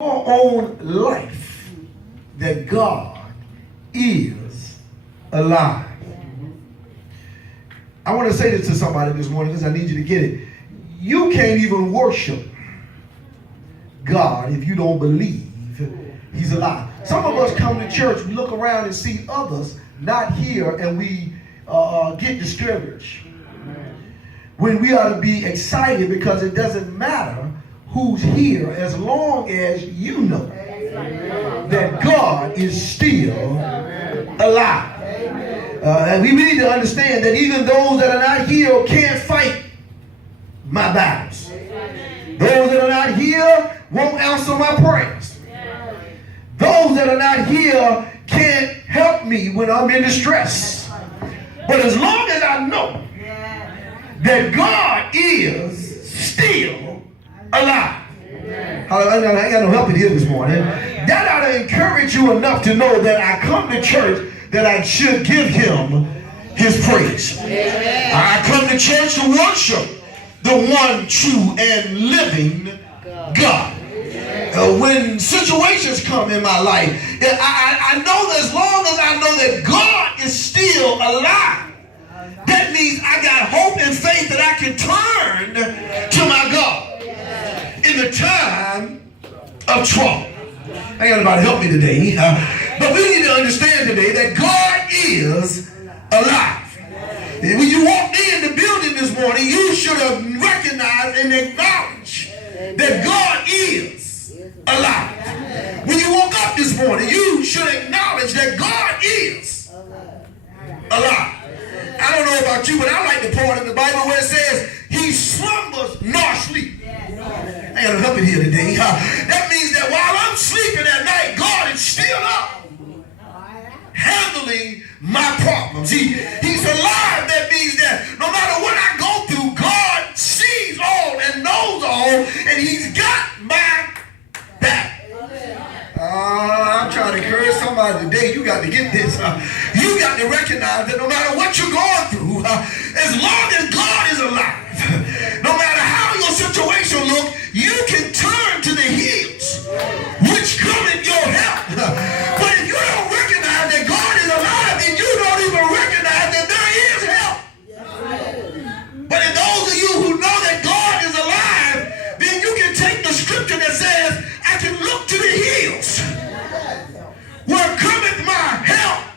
your own life that God is alive. I want to say this to somebody this morning because I need you to get it. You can't even worship God if you don't believe He's alive. Some of us come to church, we look around and see others not here, and we get discouraged. When we ought to be excited because it doesn't matter who's here as long as you know that God is still alive. And we need to understand that even those that are not here can't fight my battles. Those that are not here won't answer my prayers. Those that are not here can't help me when I'm in distress. But as long as I know that God is still alive. I ain't got no help in here this morning. That ought to encourage you enough to know that I come to church that I should give Him His praise. I come to church to worship the one true and living God. When situations come in my life, I know that as long as I know that God is still alive, that means I got hope and faith that I can turn to my God in the time of trouble. I ain't got nobody help me today. But we need to understand today that God is alive. When you walked in the building this morning, you should have recognized and acknowledged that God is alive. When you woke up this morning, you should acknowledge that God is alive. I don't know about you, but I like the part in the Bible where it says He slumbers nor sleep. I got to help it here today. That means that while I'm sleeping at night, God is still up handling my problems. He's alive. That means that no matter what I go through, God sees all and knows all, and He's got my back. I'm trying to encourage somebody today. You got to get this. You got to recognize that no matter what you're going through, as long as God is alive, no matter how your situation looks, you can turn to the hills, which cometh your help. But if you don't recognize that God is alive, then you don't even recognize that there is help. But in those of you who know that God is alive, then you can take the scripture that says, I can look to the hills, where cometh my help,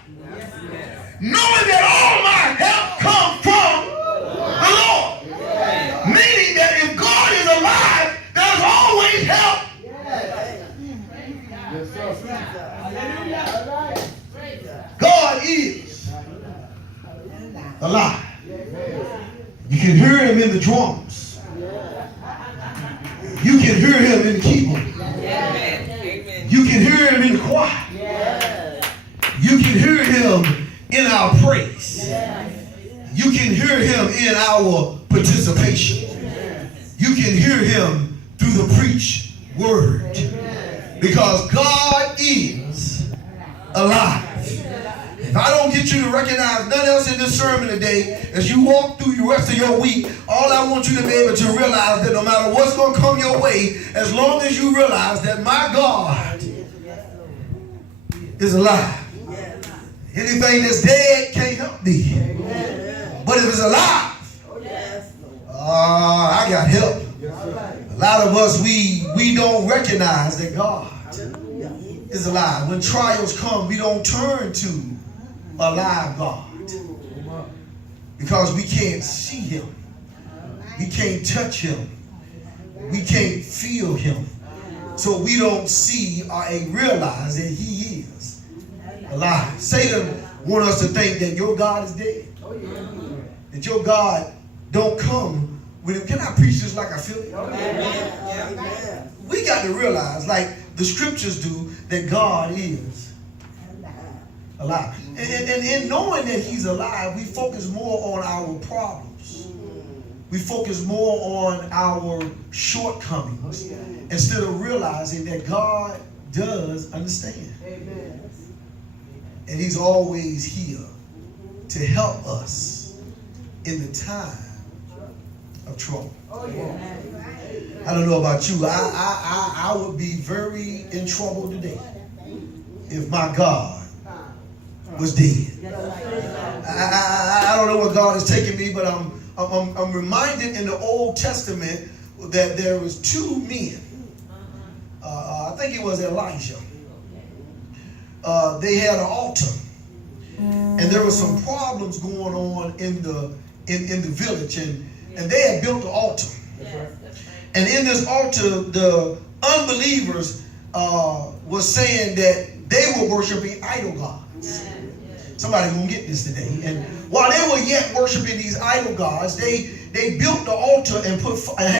knowing that all my help comes from the Lord. Meaning that if God is alive, there's always help. God is alive. You can hear Him in the drums. You can hear Him in the keyboard. You can hear Him in the choir. You can hear Him in our praise. You can hear Him in our participation. You can hear Him through the preached word. Because God is alive. If I don't get you to recognize nothing else in this sermon today, as you walk through the rest of your week, all I want you to be able to realize that no matter what's going to come your way, as long as you realize that my God is alive. Anything that's dead can't help me. But if it's alive, I got help. A lot of us, we don't recognize that God is alive. When trials come, we don't turn to a live God because we can't see Him. We can't touch Him. We can't feel Him. So we don't see or realize that He is alive. Satan wants us to think that your God is dead. That your God don't come with Him. Can I preach this like I feel it? We got to realize, like the scriptures do, that God is alive. And in knowing that He's alive, we focus more on our problems. We focus more on our shortcomings instead of realizing that God does understand. And He's always here to help us in the time of trouble. I don't know about you. I would be very in trouble today if my God was dead. I don't know where God is taking me, but I'm reminded in the Old Testament that there was two men. I think it was Elijah. They had an altar, and there were some problems going on in the village, and they had built an altar. And in this altar, the unbelievers was saying that they were worshiping idol gods. Somebody gonna get this today. And while they were yet worshiping these idol gods, they built the altar and put